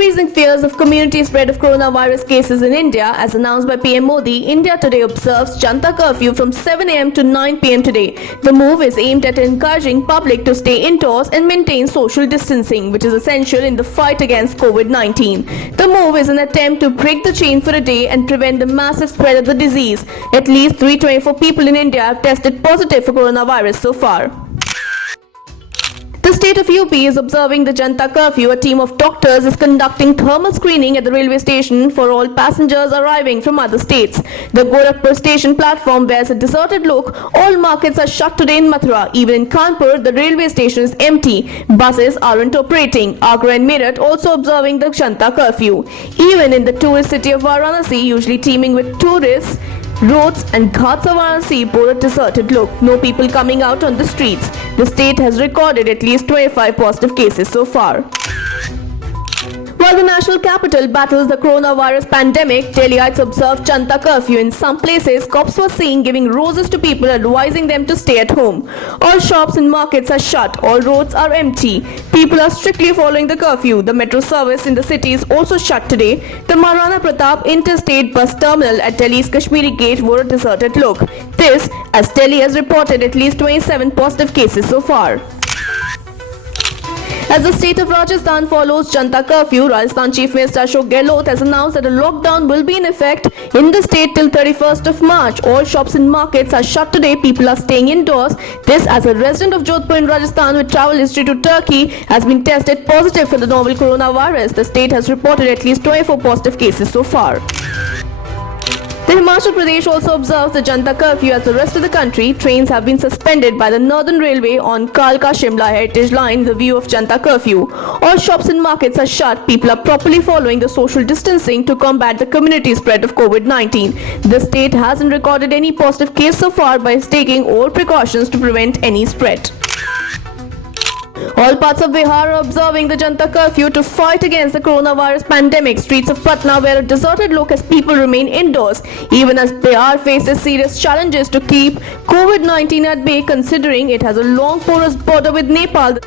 increasing fears of community spread of coronavirus cases in India, as announced by PM Modi, India today observes Janta curfew from 7 am to 9 pm today. The move is aimed at encouraging public to stay indoors and maintain social distancing, which is essential in the fight against COVID-19. The move is an attempt to break the chain for a day and prevent the massive spread of the disease. At least 324 people in India have tested positive for coronavirus so far. The state of UP is observing the Janta curfew. A team of doctors is conducting thermal screening at the railway station for all passengers arriving from other states. The Gorakhpur station platform wears a deserted look. All markets are shut today in Mathura. Even in Kanpur, the railway station is empty. Buses aren't operating. Agra and Meerut also observing the Janta curfew. Even in the tourist city of Varanasi, usually teeming with tourists, roads and ghats of Varanasi bore a deserted look. No people coming out on the streets. The state has recorded at least 25 positive cases so far. While the national capital battles the coronavirus pandemic, Delhiites observed Janta curfew. In some places, cops were seen giving roses to people, advising them to stay at home. All shops and markets are shut. All roads are empty. People are strictly following the curfew. The metro service in the city is also shut today. The Maharana Pratap Interstate Bus Terminal at Delhi's Kashmiri Gate wore a deserted look. This, as Delhi has reported at least 27 positive cases so far. As the state of Rajasthan follows Janta curfew, Rajasthan Chief Minister Ashok Gehlot has announced that a lockdown will be in effect in the state till 31st of March. All shops and markets are shut today. People are staying indoors. This, as a resident of Jodhpur in Rajasthan with travel history to Turkey, has been tested positive for the novel coronavirus. The state has reported at least 24 positive cases so far. The Himachal Pradesh also observes the Janta curfew as the rest of the country. Trains have been suspended by the Northern Railway on Kalka Shimla Heritage Line in the view of Janta curfew. All shops and markets are shut. People are properly following the social distancing to combat the community spread of COVID-19. The state hasn't recorded any positive case so far by taking all precautions to prevent any spread. All parts of Bihar are observing the Janta curfew to fight against the coronavirus pandemic. Streets of Patna wear a deserted look as people remain indoors, even as Bihar faces serious challenges to keep COVID-19 at bay, considering it has a long porous border with Nepal.